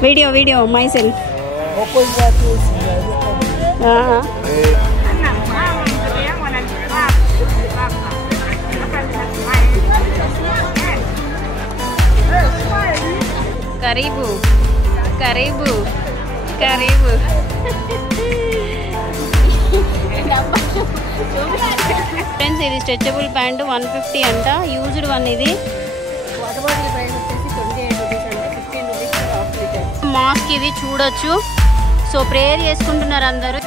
Video myself. Karibu. Friends, ఇది stretchable pant 150 అంట. Used one ఇది. వాటర్ బాటిల్ ప్రైస్ వచ్చేసి 28 రూపీస్ అంటే 15 రూపీస్ హాఫ్ లీటర్. మాస్క్ ఇది చూడొచ్చు. సో ప్రేయర్ చేసుకుంటున్నారు అందరూ.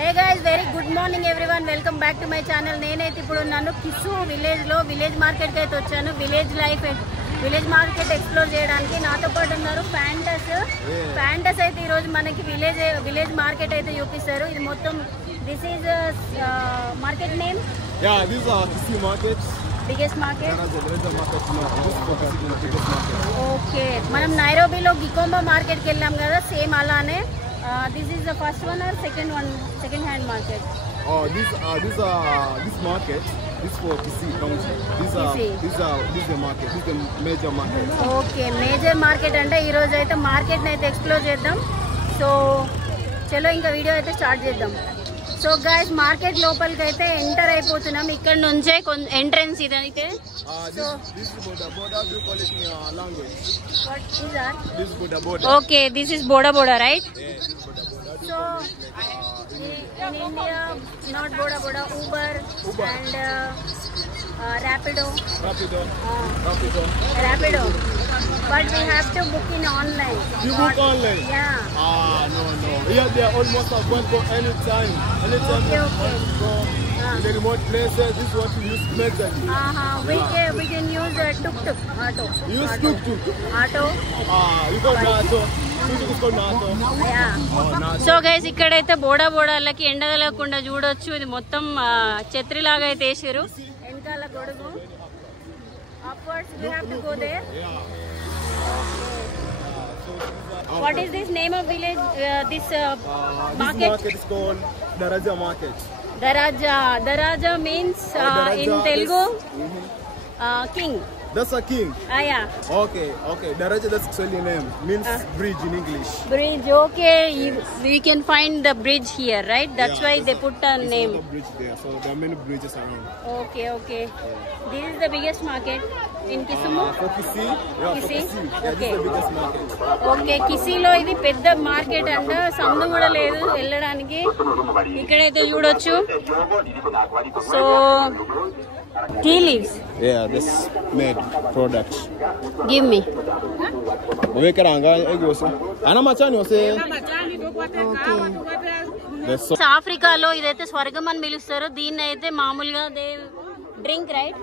Hey guys, very good morning everyone. Welcome back to my channel. నేనైతే ఇప్పుడు ఉన్నాను కిసు విలేజ్లో. విలేజ్ మార్కెట్కి అయితే వచ్చాను. విలేజ్ మార్కెట్ ఎక్స్ప్లోర్ చేయడానికి నాతో పాటు ఉన్నారు ప్యాంటస్ అయితే ఈరోజు మనకి విలేజ్ మార్కెట్ అయితే చూపిస్తారు. ఇది మొత్తం this is market name. This is Kisi market. Biggest market. Okay. మనం నైరోబీలో గికోంబా మార్కెట్కి వెళ్ళాం కదా, సేమ్ అలానే. This is the first one or second hand market? This market is for Kisi County. This is the market. This is the major market. Okay, major market అంటే ఈ రోజు అయితే మార్కెట్ని అయితే ఎక్స్ప్లోర్ చేద్దాం. సో చలో ఇంకా వీడియో అయితే స్టార్ట్ చేద్దాం. సో గైస్, మార్కెట్ లోపలికి అయితే ఎంటర్ అయిపోతున్నాం. ఇక్కడ నుంచే ఎంట్రన్స్ ఇదైతే. Okay, this is Boda right? So in India, not Boda, Uber and Rapido. But we have to book in online. You book online? Yeah. No. Here they are almost available anytime. Okay. In the remote places, this is what we use majorly. We can use tuk-tuk, auto. Use tuk-tuk? Auto. You got auto. So guys, ఇక్కడైతే బోడాలకి ఎండ తగలకుండా చూడొచ్చు. ఇది మొత్తం ఛత్రి లాగా అయితే వేసారు. వెనకాల గొడుగు. Upwards we have to go there. What is this name of village? This market? This market is called Daraja market. Daraja means in Telugu king. That's a king. Yeah. Okay. Daraja, that's actually name. Means bridge in English. Bridge, okay. We can find the bridge here, right? That's why they put a name. There's a bridge there, so there are many bridges around. Okay. This is the biggest market in Kisumu? For Kisi? Yeah, Kisi? Yeah, Okay. this is the biggest market. Okay, Kisilo ఇది పెద్ద market అంట. సందు కూడా లేదు వెళ్ళడానికి. ఇక్కడైతే చూడొచ్చు. So tea leaves. Yeah, this made products. Give me. ఆఫ్రికాలో ఇదైతే స్వర్గం అని పిలుస్తారు. దీన్ని అయితే మామూలుగా డ్రింక్, రైట్?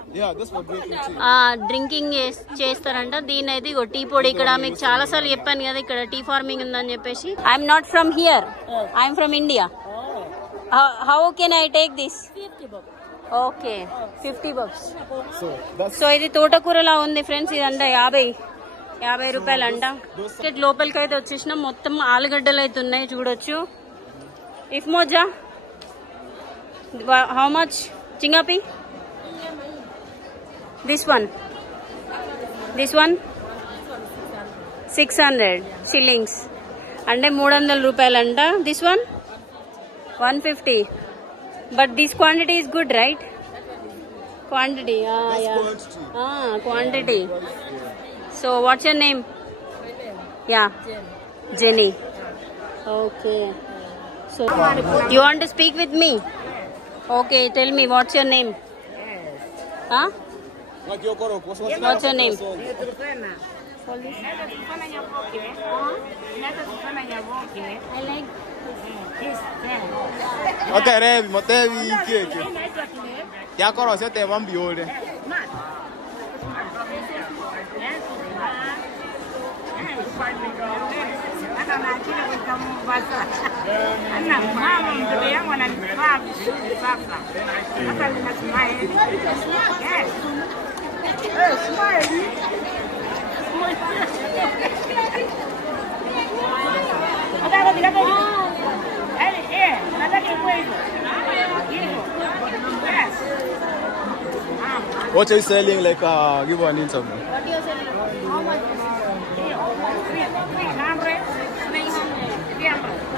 డ్రింకింగ్ చేస్తారంట. దీన్ని అయితే టీ పొడి. ఇక్కడ మీకు చాలా సార్లు చెప్పాను కదా, ఇక్కడ టీ ఫార్మింగ్ ఉందని చెప్పేసి. I'm not from here, I'm from India. How can I take this? Okay, 50 bucks. So ఇది తోటకూరలా ఉంది ఫ్రెండ్స్. ఇదంతా 50 రూపాయలు అంట. లోపలికి అయితే వచ్చేసినాం. మొత్తం ఆలుగడ్డలు అయితే ఉన్నాయి చూడొచ్చు. ఇఫ్ మోజా హౌ మచ్? చింగాపి దిస్ వన్ 600 shillings అంటే 300 రూపాయలు అంట. This one 150. But this quantity is good, right? Quantity, quantity. So what's your name? Yeah, Jenny. Okay. So you want to speak with me? Okay, tell me what's your name? Huh? What's your name? I like. Okay, Revi, Matevi, Keke. Ya conoce te van biole. What are you selling? Like, give an interview. What are you selling? How much?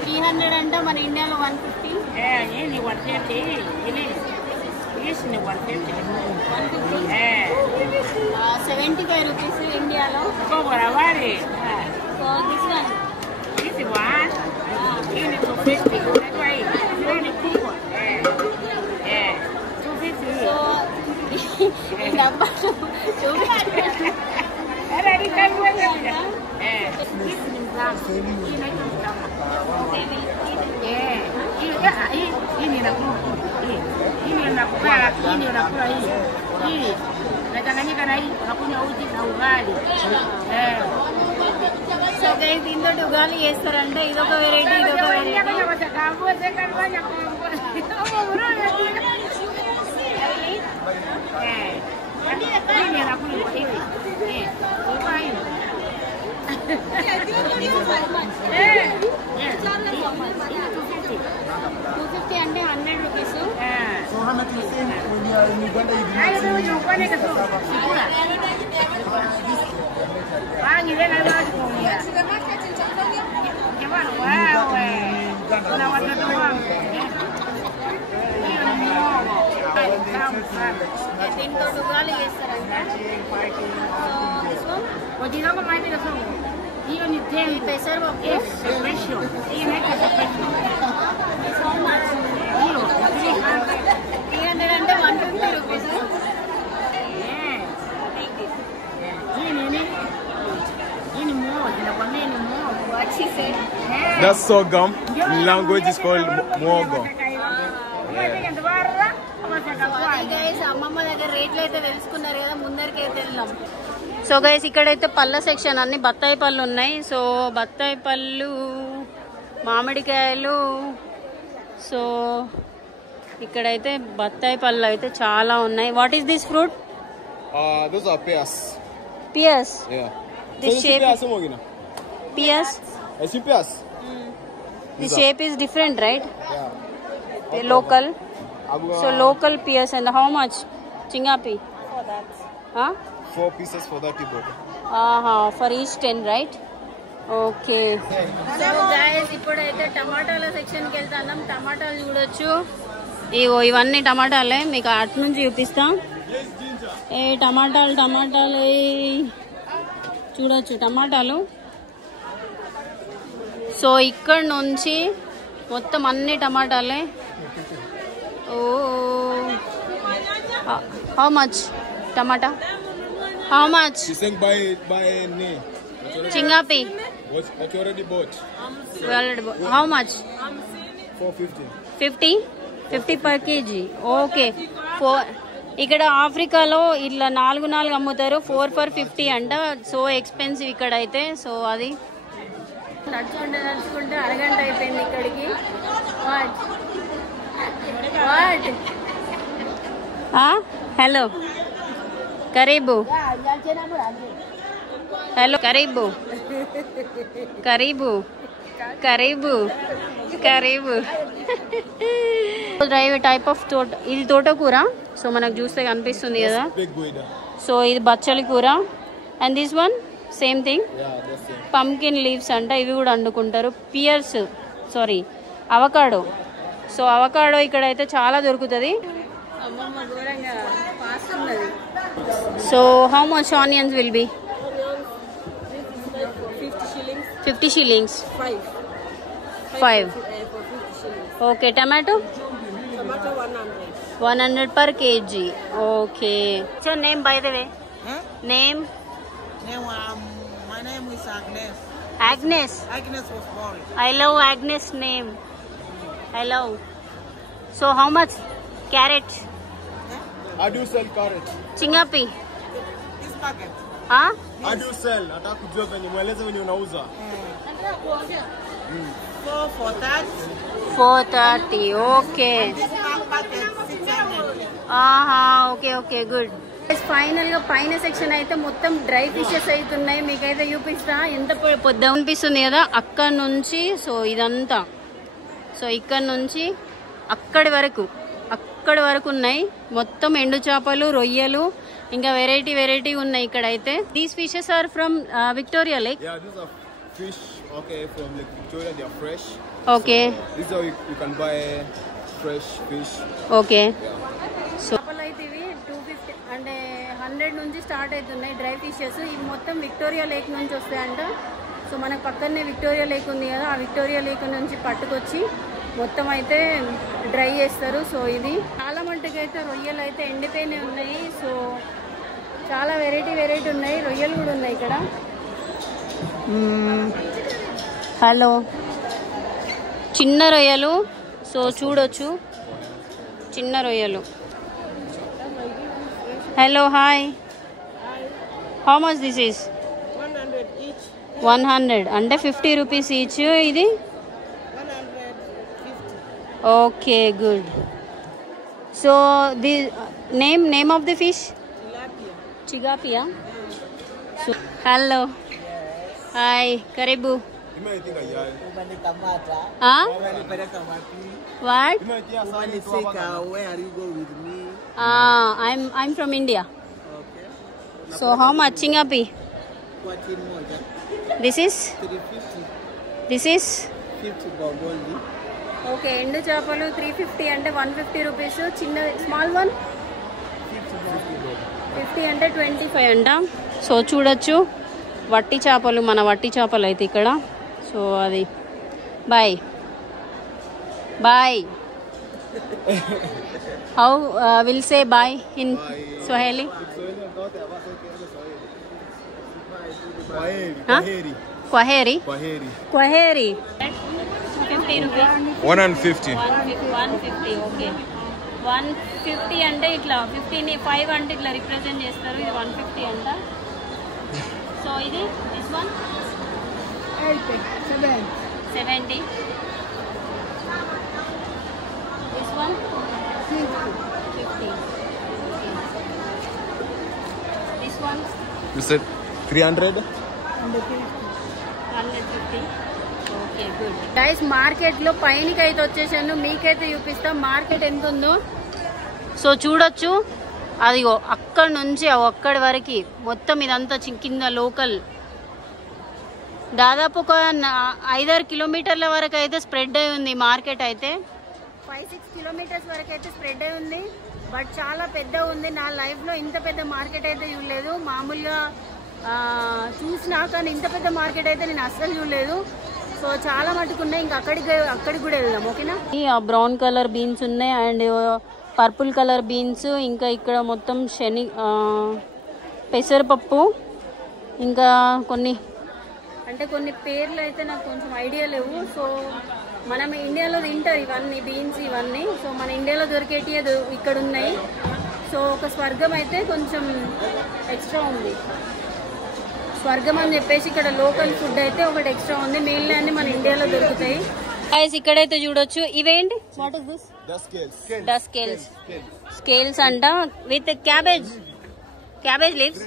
300 అంటే మన ఇండియాలో 150. 75 rupees ఇండియాలో. So this one so so guys దీంతో ఉగాలి చేస్తారంటే ఇదొక variety ఇదొక variety. $250 అంటే 100 rupees. So how much you say when you are in Uganda? You దీంతో ఉగాలి చేస్తారంటే పెసరపప్పు 300 అంటే 150 rupees. That's sorghum. In language is called muhogo. Guys అమ్మమ్మ దగ్గర రేట్లు అయితే తెలుసుకున్నారు కదా, ముందరికైతే వెళ్దాం. సో గైస్ ఇక్కడైతే పళ్ళ సెక్షన్ అన్ని బత్తాయి పళ్ళు ఉన్నాయి. సో బత్తాయి పళ్ళు, మామిడికాయలు. సో ఇక్కడైతే బత్తాయి పళ్ళు అయితే చాలా ఉన్నాయి. What is this fruit? Those are pears. Pears. Yeah. This shape. Pears. Pears. The shape is different, right? Yeah. Local. So local pears. And how much? Chingapi. For that. Huh? 4 pieces for 30 baht. For each 10, right? Okay. So guys ఇప్పుడైతే టమాటాల సెక్షన్కి వెళ్తాం. టమాటాలు చూడొచ్చు. ఇవన్నీ టమాటాలే, మీకు అటు నుంచి చూపిస్తాం. టమాటాలు చూడొచ్చు టమాటాలు. సో ఇక్కడ నుంచి మొత్తం అన్ని టమాటాలే. How much tomato? How much? Chingapi. What you already bought? How much? 450. 50 per kg. Okay. ఇక్కడ ఆఫ్రికాలో ఇట్లా 4 అమ్ముతారు. 4 for 50 అంట. సో ఎక్స్పెన్సివ్ ఇక్కడ అయితే. సో అది నడుచుకుంటే అరగంట అయిపోయింది ఇక్కడికి. వాట్ హలో కరీబు. హలో కరీబు డ్రైవ్ టైప్ ఆఫ్ ఇది తోటకూర. సో మనకు చూస్తే కనిపిస్తుంది కదా. సో ఇది బచ్చలి కూర. And this one same thing, pumpkin leaves అంట. ఇవి కూడా వండుకుంటారు. Pears, sorry avocado. So avocado ఇక్కడైతే చాలా దొరుకుతుంది. So how much onions will be? 50 shillings. 5. Okay, tomato? 100 per kg. Okay. What's your name, by the way? Huh? Name? My name is Agnes. Agnes? Agnes was born. I love Agnes' name. I love. So how much? Carrot? How do you sell carrot? Chingapi? This packet. Huh? How do you sell? Nataka kujua venye mweleze venye unauza. 430. Okay. This packet 600. Okay good. Final గా పైన section అయితే మొత్తం dry fishes అవుతున్నాయి. మీకైతే చూపిస్తా. ఎంత పొద్దు అనిపిస్తుంది కదా అక్కడ నుంచి. సో ఇదంతా, సో ఇక్కడ నుంచి అక్కడి వరకు ఉన్నాయి. మొత్తం ఎండు చేపలు, రొయ్యలు, ఇంకా వెరైటీ ఉన్నాయి ఇక్కడైతే. These fishes are from Victoria lake. fish, okay, from Lake Victoria. They are fresh. Okay. So, this is how you can buy fresh fish. Okay. Yeah. So చేపలు అయితే ఇవి 250 అంటే 100 నుంచి స్టార్ట్ అవుతున్నాయి డ్రై ఫిషెస్. ఇవి మొత్తం విక్టోరియా లేక్ నుంచి వస్తాయంట. సో మనకు పక్కనే విక్టోరియా లేక్ ఉంది కదా, ఆ విక్టోరియా లేక్ నుంచి పట్టుకొచ్చి మొత్తం అయితే డ్రై చేస్తారు. సో ఇది చాలా మట్టుకు అయితే రొయ్యలు అయితే ఎండిపోయినాయి ఉన్నాయి. సో చాలా వెరైటీ ఉన్నాయి. రొయ్యలు కూడా ఉన్నాయి ఇక్కడ. హలో, చిన్న రొయ్యలు. సో చూడొచ్చు చిన్న రొయ్యలు. Hello, hi. How much this is? 100 each. 100 అంటే 50 రూపీస్ ఈచ్. ఇది 150. Okay, good. So the name of the fish? చిగాపియా. So hello, hi. కరీబు. What? Where are you going with me? I'm from India. Okay. So how much Chingapi? What in more? This is 350. this is 50 bob only. okay. ఎండు చేపలు 350 అంటే 150 rupees. చిన్న small one 50 అంటే 25 అంట. So చూడొచ్చు వట్టి చేపలు, మన వట్టి చేపలు అయితే ఇక్కడ. సో అది bye bye. How will say bye in Swahili? Kwaheri. Kwaheri. 50 rupees. 150. 150. Okay. 150 అంటే ఇట్లా 50 5 అంటే ఇట్లా రిప్రజెంట్ చేస్తారు. ఇది 150 అంట. సో ఇది this one 70. This one 50. Okay. This one You said 300? 150. Okay, good. Guys మార్కెట్లో పైనకి అయితే వచ్చేసాను, మీకైతే చూపిస్తాం మార్కెట్ ఎంత ఉందో. సో చూడొచ్చు, అదిగో అక్కడి నుంచి అక్కడి వరకు మొత్తం ఇదంతా కింద లోకల్. దాదాపు ఒక 5-6 కిలోమీటర్ల వరకు అయితే స్ప్రెడ్ అయి ఉంది మార్కెట్ అయితే. 5-6 కిలోమీటర్స్ వరకు అయితే స్ప్రెడ్ అయి ఉంది. బట్ చాలా పెద్ద ఉంది. నా లైఫ్లో ఇంత పెద్ద మార్కెట్ అయితే చూడలేదు. మామూలుగా చూసినా కానీ ఇంత పెద్ద మార్కెట్ అయితే నేను అస్సలు చూడలేదు. సో చాలా మటుకు ఉన్నాయి. ఇంకా అక్కడికి కూడా వెళ్దాం, ఓకేనా? బ్రౌన్ కలర్ బీన్స్ ఉన్నాయి అండ్ పర్పుల్ కలర్ బీన్స్. ఇంకా ఇక్కడ మొత్తం పెసరపప్పు, ఇంకా కొన్ని పేర్లు అయితే నాకు కొంచెం ఐడియా లేవు. సో మనం ఇండియాలో తింటారు ఇవన్నీ బీన్స్ ఇవన్నీ. సో మన ఇండియాలో దొరికేటి ఇక్కడ ఉన్నాయి. సో ఒక స్వర్గం అయితే కొంచెం ఎక్స్ట్రా ఉంది. స్వర్గం అని చెప్పేసి ఇక్కడ లోకల్ ఫుడ్ అయితే ఒకటి ఎక్స్ట్రా ఉంది. మిగిలిన అన్ని మన ఇండియాలో దొరుకుతాయి. ఇక్కడైతే చూడొచ్చు. ఇవేంటి? What is this? స్కేల్స్ అంట విత్ క్యాబేజ్ లీవ్స్.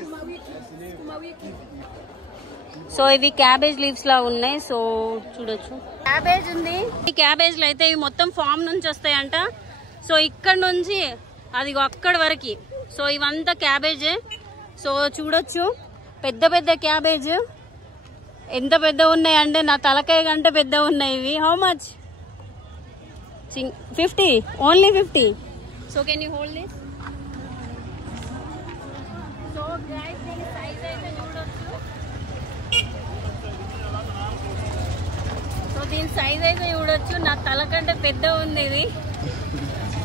సో ఇవి క్యాబేజ్ లీవ్స్ లా ఉన్నాయి. సో చూడొచ్చు క్యాబేజ్ ఉంది. ఈ క్యాబేజ్లు అయితే ఇవి మొత్తం ఫామ్ నుంచి వస్తాయంట. సో ఇక్కడ నుంచి అది అక్కడి వరకు. సో ఇవంతా క్యాబేజే. సో చూడొచ్చు పెద్ద పెద్ద క్యాబేజ్ ఎంత పెద్ద ఉన్నాయి అంటే నా తలకాయ కంటే పెద్ద ఉన్నాయి ఇవి. How much? 50. Only 50. So can you hold this? So guys దీని సైజ్ అయితే చూడొచ్చు. సో దీని సైజ్ అయితే చూడొచ్చు, నా తల కంటే పెద్ద ఉంది ఇది.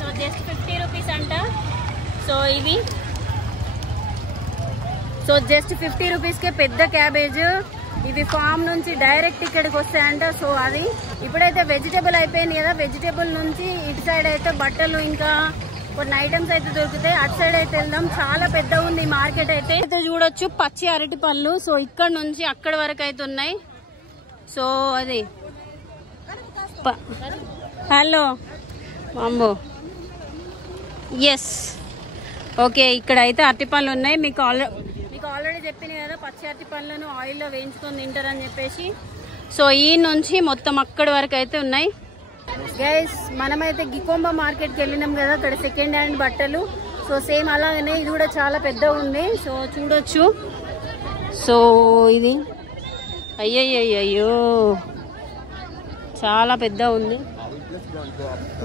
సో జస్ట్ 50 రూపీస్ అంట. సో ఇది జస్ట్ 50 రూపీస్కే పెద్ద క్యాబేజ్. ఇవి ఫామ్ నుంచి డైరెక్ట్ ఇక్కడికి వస్తాయంట. సో అది ఇప్పుడైతే వెజిటేబుల్ అయిపోయింది కదా, వెజిటేబుల్ నుంచి ఇటు సైడ్ అయితే బట్టలు ఇంకా కొన్ని ఐటమ్స్ అయితే దొరుకుతాయి. అటు సైడ్ అయితే వెళ్దాం. చాలా పెద్ద ఉంది మార్కెట్ అయితే. చూడొచ్చు పచ్చి అరటి పళ్ళు. సో ఇక్కడ నుంచి అక్కడి వరకు అయితే ఉన్నాయి. సో అది హలో మాంబో. Yes, okay. ఇక్కడ అయితే అరటిపళ్ళు ఉన్నాయి. మీకు ఆల్రెడీ చెప్పిన కదా పచ్చి అరటి పళ్ళను ఆయిల్లో వేయించుకొని తింటారని చెప్పేసి. సో ఈ నుంచి మొత్తం అక్కడి వరకు అయితే ఉన్నాయి. గైస్ మనమైతే గికొంబ మార్కెట్కి వెళ్ళినాం కదా, అక్కడ సెకండ్ హ్యాండ్ బట్టలు. సో సేమ్ అలాగనే ఇది కూడా చాలా పెద్ద ఉంది. సో చూడొచ్చు. సో ఇది అయ్యయ్యో చాలా పెద్ద ఉంది.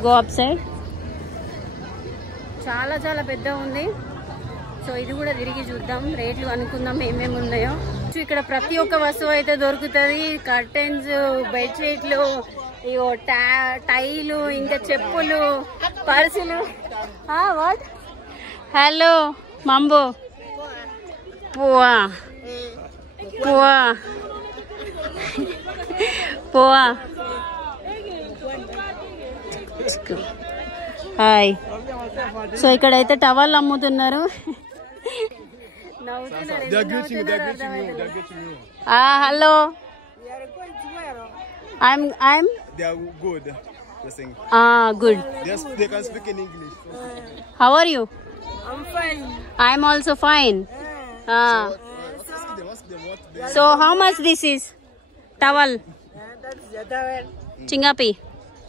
Go up side. చాలా చాలా పెద్ద ఉంది. సో ఇది కూడా తిరిగి చూద్దాం, రేట్లు అనుకుందాం ఏమేమి ఉన్నాయో. ఇక్కడ ప్రతి ఒక్క వస్తువు అయితే దొరుకుతుంది. కర్టెన్స్, బెడ్షీట్లు, ఇగో టైలు, ఇంకా చెప్పులు, పర్సులు. వాట్? హలో మంబో. పోవా పోవా పోవా. హాయ్. సో ఇక్కడైతే టవల్ అమ్ముతున్నారు. Hello. I'm They are good. good. Yes, they can speak in English. How are you? I'm fine. I'm also fine. So how much this is? Towel. That's the towel. Chingapi.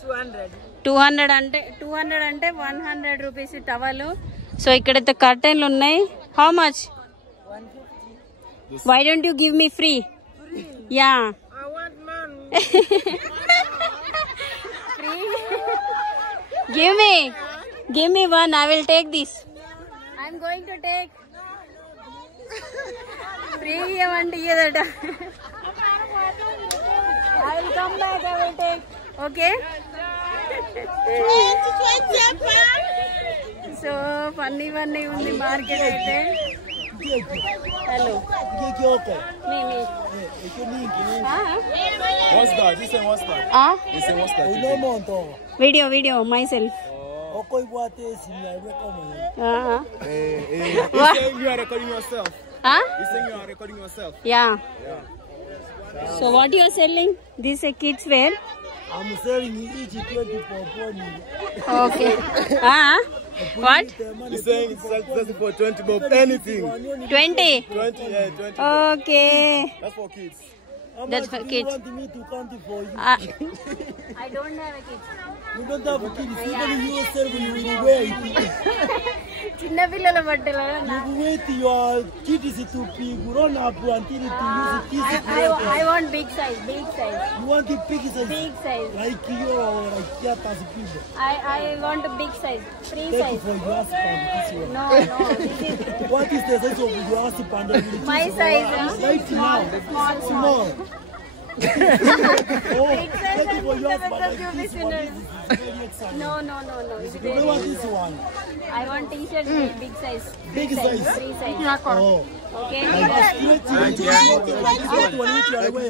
200. 200 అంటే 100 rupees towel. So ఇక్కడైతే కర్టెన్లు ఉన్నాయి. How much? 150. Why don't you give me free? Yeah. I want money. Free? Give me one. I will take this. I'm going to take. Free ఏమంటే ఇయ్యదట. I will come back. I will take. Okay. So funny ఉంది market అయితే. Hello. What's that? You say what's that? You say what's that? Video myself. You saying you are recording yourself? You saying you are recording yourself? Yeah. So what you are selling? This is a kids wear. I'm selling each 20 for pony. Okay. What? You saying it's for 20 bob anything? 20. 20, yeah, 20. Okay. That's for kids. That's for kids. You want me to count it for you? I don't have a kid. You don't have a kid. Even you yourself, you will wear it. చిన్న పిల్లల బట్టలు. You wait your kid is to be grown up until to use it. I want big size. You want the big size? Big size. Like you or like Kiata's people. I want a big size. Free Thank you size. for your husband. This one. No. This is What is the size of your husband? my size. Right now. Small. Oh, Big size thank you for your and husband. you Like this one. listeners. This is very exciting. No. It's You know what this one? I want t-shirt big size. Big size. Free size. Oh. Okay.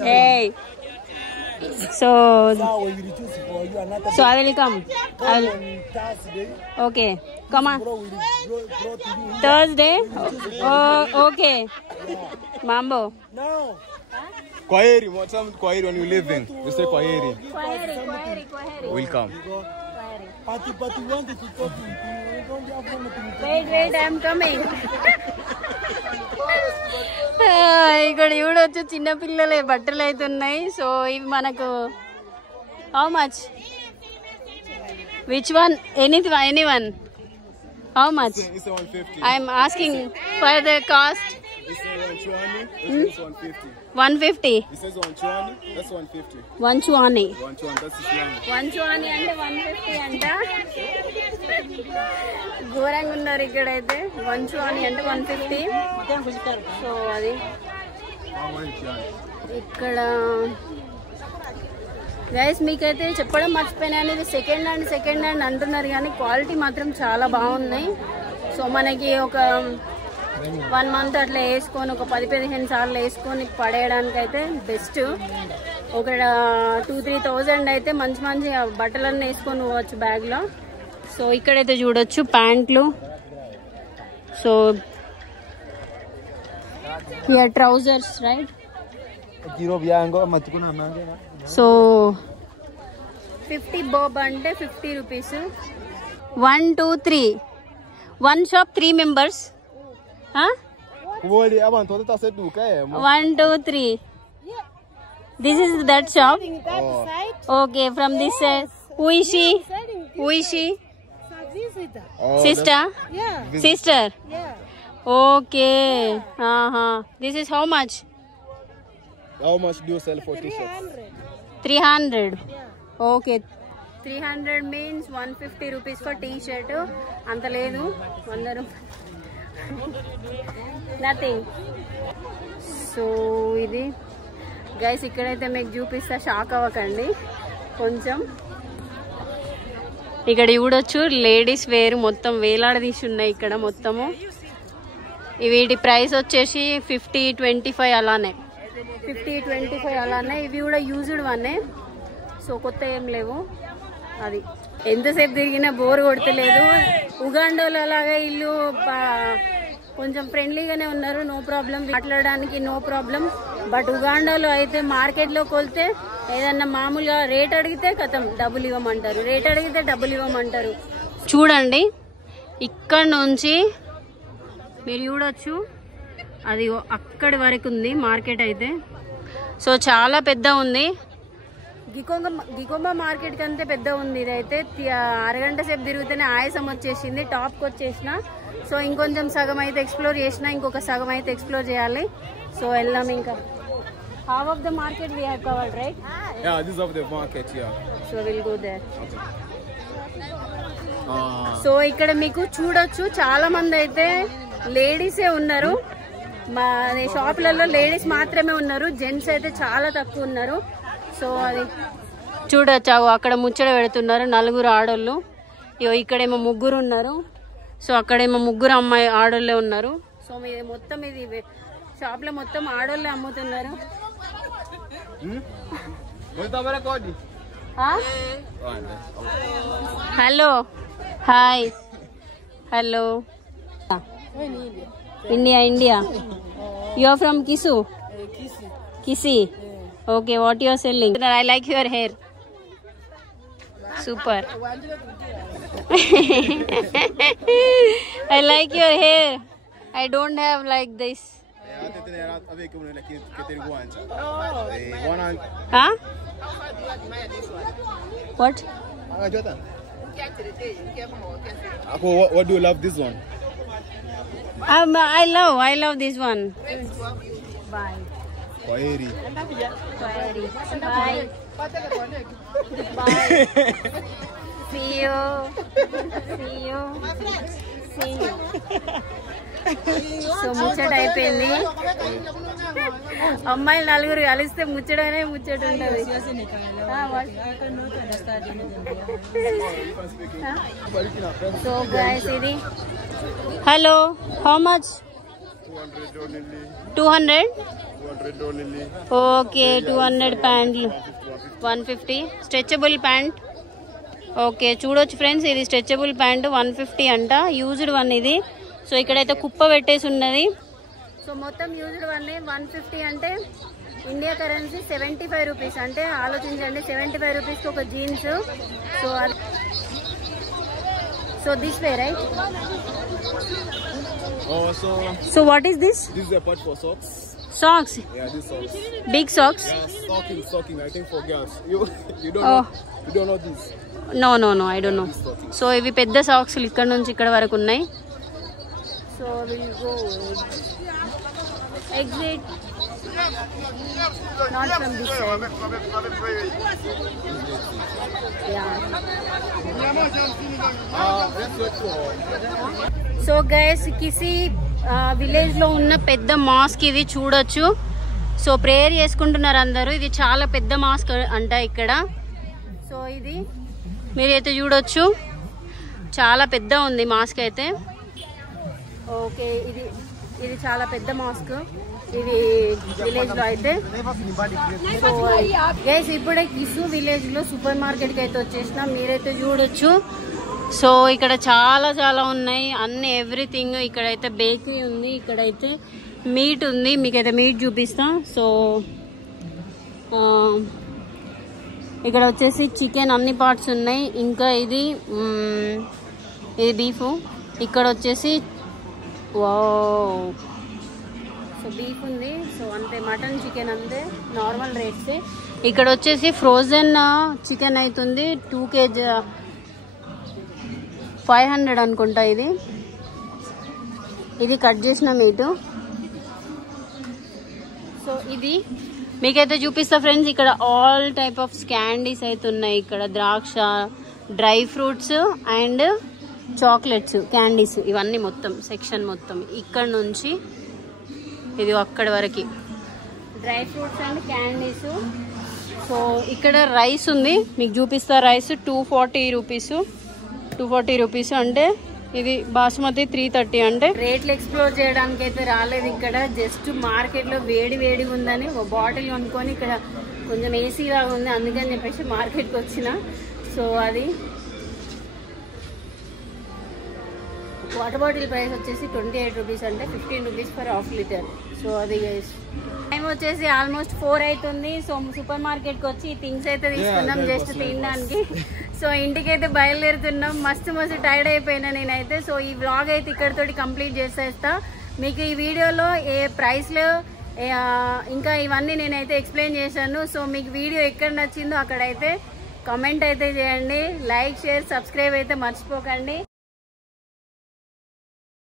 Hey. So I will come. Okay. Come on. Thursday. Oh, okay. Mambo. No. Kwaheri, what's up? Kwaheri when you leaving? You say Kwaheri. Kwaheri. Welcome. But you wanted to talk to you. You don't have anything to Wait, I'm coming. ఇక్కడ చూడొచ్చు చిన్న పిల్లలే బట్టలు అయితే ఉన్నాయి. So ఇవి మనకు how much? Which one? Anyone? How much? It's 150. I'm asking for the cost. It says 120. This is 150. 150. It says 120. That's 150. 120. 120. That's Islam. 120 అంటే 150 అంట. ఘోరంగా ఉన్నారు ఇక్కడైతే. 120 అంటే 150. సో అది ఇక్కడ గైస్ మీకైతే చెప్పడం మర్చిపోయినా అనేది సెకండ్ హ్యాండ్ అంటున్నారు కానీ క్వాలిటీ మాత్రం చాలా బాగున్నాయి. సో మనకి ఒక 1 మంత్ అట్లా వేసుకొని ఒక 10-15 సార్లు వేసుకొని పడేయడానికి అయితే బెస్ట్. ఒక 2-3 అయితే మంచి బట్టలన్నీ వేసుకొని పోవచ్చు బ్యాగ్లో. సో ఇక్కడైతే చూడొచ్చు ప్యాంట్లు. So here trousers right. So 50 bob అంటే 50 rupees. 1 2 3 1 shop 3 members. 1 2 3. This is that shop. Okay, from this side. Who is she? Sister? Yeah. Sister? Yeah. Okay. This is how much? How much do you sell for t-shirts? 300. Okay. 300 means 150 rupees for t-shirt. Anta ledu 100 rupees. Nothing. So ఇది guys ఇక్కడైతే మీకు చూపిస్తా, shock అవ్వకండి కొంచెం. ఇక్కడ చూడొచ్చు ladies wear మొత్తం వేలాడదీసి ఉన్నాయి ఇక్కడ మొత్తము. వీటి ప్రైస్ వచ్చేసి 50-25 అలానే, 50-25 అలానే. ఇవి కూడా యూజ్డ్ వన్నే, సో కొత్త ఏం లేవు. అది ఎంతసేపు తిరిగినా బోర్ కొడతలేదు. ఉగాండాలో అలాగా ఇల్లు కొంచెం ఫ్రెండ్లీగానే ఉన్నారు, నో ప్రాబ్లం, మాట్లాడడానికి నో ప్రాబ్లం. బట్ ఉగాండాలో అయితే మార్కెట్లోకి వెళ్తే ఏదన్నా మామూలుగా రేట్ అడిగితే కథం డబ్బులు ఇవ్వమంటారు, రేట్ అడిగితే డబ్బులు ఇవ్వమంటారు. చూడండి ఇక్కడ నుంచి మీరు చూడొచ్చు, అది అక్కడి వరకు ఉంది మార్కెట్ అయితే. సో చాలా పెద్ద ఉంది. గికొంబ మార్కెట్ కంటే పెద్ద ఉంది ఇదైతే. అరగంట సేపు తిరిగితేనే ఆయాసం వచ్చేసింది, టాప్కి వచ్చేసిన. సో ఇంకొంచెం సగం అయితే ఎక్స్ప్లోర్ చేసిన, ఇంకొక సగం అయితే ఎక్స్ప్లోర్ చేయాలి. సో వెళ్దాం ఇంకా. Half of the market we have covered, right? Yeah, this is of the market, yeah. So we'll go there. Okay. So ఇక్కడ మీకు చూడొచ్చు చాలా మంది అయితే లేడీసే ఉన్నారు. మా షాపులలో లేడీస్ మాత్రమే ఉన్నారు, జెంట్స్ అయితే చాలా తక్కువ ఉన్నారు. సో అది చూడొచ్చు, అక్కడ ముచ్చట పెడుతున్నారు 4 ఆడోళ్ళు. ఇక్కడేమో 3 ఉన్నారు. సో అక్కడేమో 3 అమ్మాయి ఆడోళ్ళే ఉన్నారు. సో ఇది మొత్తం ఇది షాప్ లో మొత్తం ఆడోళ్ళే అమ్ముతున్నారు. Hello, hi, hello. India. You are from Kisii? Kisii. Okay, what you are selling? I like your hair. Super. I like your hair. I don't have like this. Huh? What? What do you love this one? I love this one. Bye. Kwaheri. Bye. Bye. See you. So ముచ్చట అయిపోయింది. అమ్మాయిలు 4 కలిస్తే ముచ్చటనే ముచ్చట ఉంటుంది. So guys ఇది hello, how much? 200. Okay, 200 ప్యాంట్లు 150. Stretchable pant. Okay చూడొచ్చు friends, ఇది స్ట్రెచబుల్ ప్యాంట్ 150 అంట, యూజ్డ్ వన్ ఇది. సో ఇక్కడైతే కుప్ప పెట్టేసి ఉన్నది. సో మొత్తం యూజ్డ్ వన్ 150 అంటే ఇండియా కరెన్సీ 75 రూపీస్. అంటే ఆలోచించండి, 75 రూపీస్కి ఒక jeans. So so this way right. So what is this? This is a part for socks. Socks. Yeah, this socks. Big socks. Yeah, stocking. I think for girls. You don't know this. No, I don't know. So ఇవి పెద్ద socks ఇక్కడ నుంచి ఇక్కడ వరకు ఉన్నాయి. So we'll go exit. Not from this side. Yeah. Let's wait for. So guys Kisii village లో ఉన్న పెద్ద మాస్క్ ఇది చూడొచ్చు. సో ప్రేయర్ చేసుకుంటున్నారు అందరూ. ఇది చాలా పెద్ద మాస్క్ అంట ఇక్కడ. సో ఇది మీరైతే చూడొచ్చు, చాలా పెద్ద ఉంది మాస్క్ అయితే. ఓకే, ఇది చాలా పెద్ద మాస్క్ ఇది విలేజ్ లో అయితే. సో గైస్ ఇప్పుడే కిసు విలేజ్ లో సూపర్ మార్కెట్ కి అయితే వచ్చేసిన, మీరైతే చూడొచ్చు. సో ఇక్కడ చాలా ఉన్నాయి అన్ని, ఎవ్రీథింగ్. ఇక్కడైతే బేకరీ ఉంది, ఇక్కడైతే మీట్ ఉంది, మీకైతే మీట్ చూపిస్తా. సో ఇక్కడ వచ్చేసి చికెన్ అన్ని పార్ట్స్ ఉన్నాయి. ఇంకా ఇది బీఫ్. ఇక్కడ వచ్చేసి వావ్, సో బీఫ్ ఉంది. సో అంతే, మటన్ చికెన్ అంతే నార్మల్ రేట్సే. ఇక్కడ వచ్చేసి ఫ్రోజన్ చికెన్ అవుతుంది 2 kg 500 అనుకుంటా. ఇది కట్ చేసిన మీటు. సో ఇది మీకైతే చూపిస్తా ఫ్రెండ్స్. ఇక్కడ ఆల్ టైప్ ఆఫ్ క్యాండీస్ అయితే ఉన్నాయి. ఇక్కడ ద్రాక్ష, dry fruits and chocolates, candies, ఇవన్నీ మొత్తం సెక్షన్ మొత్తం ఇక్కడ నుంచి ఇది అక్కడి వరకు dry fruits and candies. So ఇక్కడ రైస్ ఉంది, మీకు చూపిస్తా. Rice 240 rupees, 240 rupees. అంటే ఇది బాస్మతి 330. అంటే రేట్లు ఎక్స్ప్లోర్ చేయడానికి అయితే రాలేదు ఇక్కడ. జస్ట్ మార్కెట్ లో వేడి వేడిగా ఉందని ఒక బాటిల్ కొనుక్కొని, ఇక్కడ కొంచెం ఏసీ లాగా ఉంది అందుకని చెప్పేసి మార్కెట్కి వచ్చిన. సో అది వాటర్ బాటిల్ ప్రైస్ వచ్చేసి 28 రూపీస్, అంటే 15 rupees for half litre. So అది టైం వచ్చేసి ఆల్మోస్ట్ 4 అవుతుంది. సో సూపర్ మార్కెట్కి వచ్చి థింగ్స్ అయితే తీసుకున్నాం జస్ట్ తినడానికి. సో ఇంటికైతే బయలుదేరుతున్నాం. మస్తు టైర్డ్ అయిపోయినా నేనైతే. సో ఈ వ్లాగ్ అయితే ఇక్కడితోటి కంప్లీట్ చేసేస్తా. మీకు ఈ వీడియోలో ఏ ప్రైస్లో ఇంకా ఇవన్నీ నేనైతే ఎక్స్ప్లెయిన్ చేశాను. సో మీకు వీడియో ఎక్కడ నచ్చిందో అక్కడైతే కామెంట్ అయితే చేయండి. లైక్, షేర్, సబ్స్క్రైబ్ అయితే మర్చిపోకండి.